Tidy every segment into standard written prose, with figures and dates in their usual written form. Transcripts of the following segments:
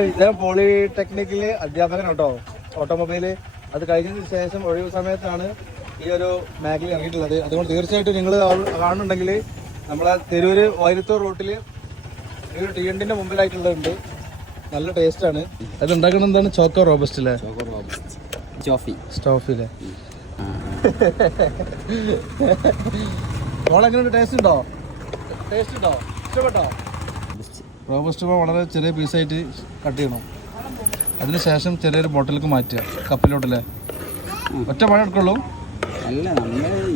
ഇദ്ദേഹം പോളിടെക്നിക്കില് അധ്യാപകൻ കേട്ടോ, ഓട്ടോമൊബൈല്. അത് കഴിഞ്ഞതിന് ശേഷം ഒഴിവ് സമയത്താണ് ഈ ഒരു മേഖല ഇറങ്ങിയിട്ടുള്ളത്. അതുകൊണ്ട് തീർച്ചയായിട്ടും നിങ്ങൾ കാണുന്നുണ്ടെങ്കിൽ നമ്മളെ തിരൂര് വൈരത്തൂർ റൂട്ടിൽ ഈ ഒരു TNTന്റെ മുമ്പിലായിട്ടുള്ളതുണ്ട്. നല്ല ടേസ്റ്റ് ആണ്. അത് ഉണ്ടാക്കുന്നത് എന്താണ്? ചോക്കോ റോബസ്റ്റ് അല്ലേ? സ്റ്റോഫില്ലേ? മോളെങ്ങനെയുണ്ട്? ടേസ്റ്റ് ഉണ്ടോ? ഇഷ്ടപ്പെട്ടോ? റോബസ്റ്റ് വളരെ ചെറിയ പീസായിട്ട് കട്ട് ചെയ്യണം. അതിനുശേഷം ചെറിയൊരു ബോട്ടിലേക്ക് മാറ്റുക, കപ്പിലോട്ടല്ലേ. ഒറ്റ മഴ എടുക്കുള്ളൂ.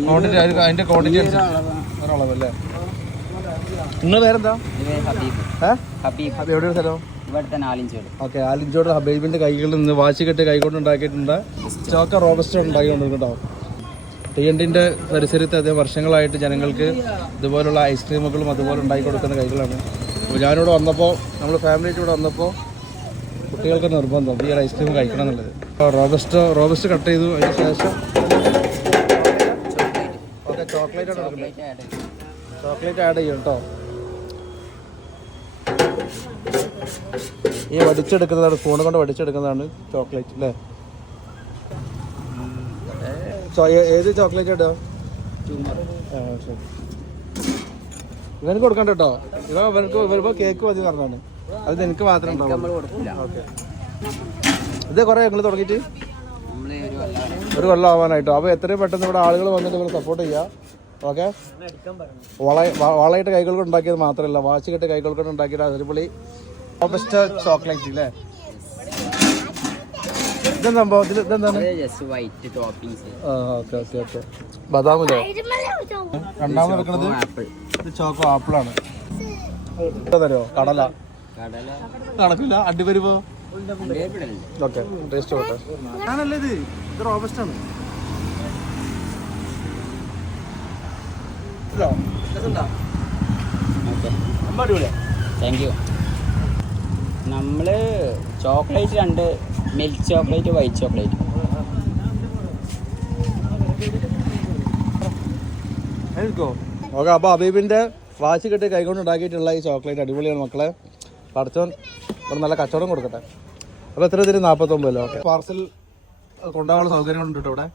ക്വാണ്ടിറ്റി അതിന്റെ ക്വാണ്ടിറ്റി അനുസരിച്ച് ഒരളവല്ലേ. നിങ്ങൾ പേരെന്താ? എവിടെയാണ് സ്ഥലം? ഓക്കെ, ആലിഞ്ചോട് ഹബീബിന്റെ കൈകളിൽ നിന്ന് വാശി കെട്ടി കൈകൊണ്ട് ഉണ്ടാക്കിയിട്ടുണ്ട് ചോക്ക റോബസ്റ്റ് ഉണ്ടാക്കിക്കൊണ്ടിരിക്കട്ടോ. TNTന്റെ പരിസരത്ത് അതേ വർഷങ്ങളായിട്ട് ജനങ്ങൾക്ക് ഇതുപോലുള്ള ഐസ്ക്രീമുകളും അതുപോലെ ഉണ്ടാക്കി കൊടുക്കുന്ന കൈകളാണ്. അപ്പോൾ ഞാനിവിടെ വന്നപ്പോൾ, നമ്മൾ ഫാമിലിയായിട്ട് ഇവിടെ വന്നപ്പോൾ കുട്ടികൾക്ക് നിർബന്ധം ഈ ഒരു ഐസ്ക്രീം കഴിക്കണം എന്നുള്ളത്. അപ്പോൾ റോബസ്റ്റ് കട്ട് ചെയ്തു. അതിന് ശേഷം ഓക്കെ ചോക്ലേറ്റ് ആഡ് ചെയ്യും കേട്ടോ. ഈ വടിച്ചെടുക്കുന്നതാണ്, സ്പൂൺ കൊണ്ട് വടിച്ചെടുക്കുന്നതാണ് ചോക്ലേറ്റ് അല്ലേ? ഏത് ചോക്ലേറ്റ് ഇടാ? ഇവനക്ക് കൊടുക്കണ്ട കേട്ടോ. ഇവനിപ്പോ കേക്ക് മതി പറഞ്ഞാണ്. അത് എനിക്ക് മാത്രം ഓക്കെ. ഇത് കുറെ ഞങ്ങൾ തുടങ്ങിയിട്ട് ഒരു കൊല്ലം ആവാനായിട്ടോ. അപ്പോൾ എത്രയും പെട്ടെന്ന് ഇവിടെ ആളുകൾ വന്നിട്ട് ഇവരെ സപ്പോർട്ട് ചെയ്യുക. ഓക്കെ, വളയിട്ട് കൈകൾ കൊണ്ട് ഉണ്ടാക്കിയത് മാത്രമല്ല, വാശി കെട്ട് കൈകൾ കൊണ്ട് ഉണ്ടാക്കിയത് അടിപൊളി റോബസ്റ്റ് ചോക്ലേറ്റ് അല്ലേ? ഇതെന്താ സംഭവം? ഇതെന്താണ്? ബദാമിലോ? രണ്ടാമത് വെക്കണത് ഇത് ചോക്കോ ആപ്പിളാണ്. തരുമോ? കടല നടക്കില്ല. അടിപരിപ്പോ? ഓക്കെ, ടേസ്റ്റ് പോട്ടെ. ഞാനല്ലേ ഇത് റോബസ്റ്റ് ആണ്. Thank you. നമ്മള് chocolate 2, milk chocolate, white chocolate. Okay, അപ്പോൾ ഹബീബിന്റെ വാശി കെട്ടി കൈകൊണ്ട് ഉണ്ടാക്കിയിട്ടുള്ള ഈ ചോക്ലേറ്റ് അടിപൊളിയാണ് മക്കളെ. പടച്ചോൻ ഇവിടെ നല്ല കച്ചവടം കൊടുക്കട്ടെ. അപ്പോൾ എത്ര തരും? 49. ഓക്കെ, പാർസൽ കൊണ്ടുപോകാനുള്ള സൗകര്യം ഉണ്ട് കേട്ടോ ഇവിടെ.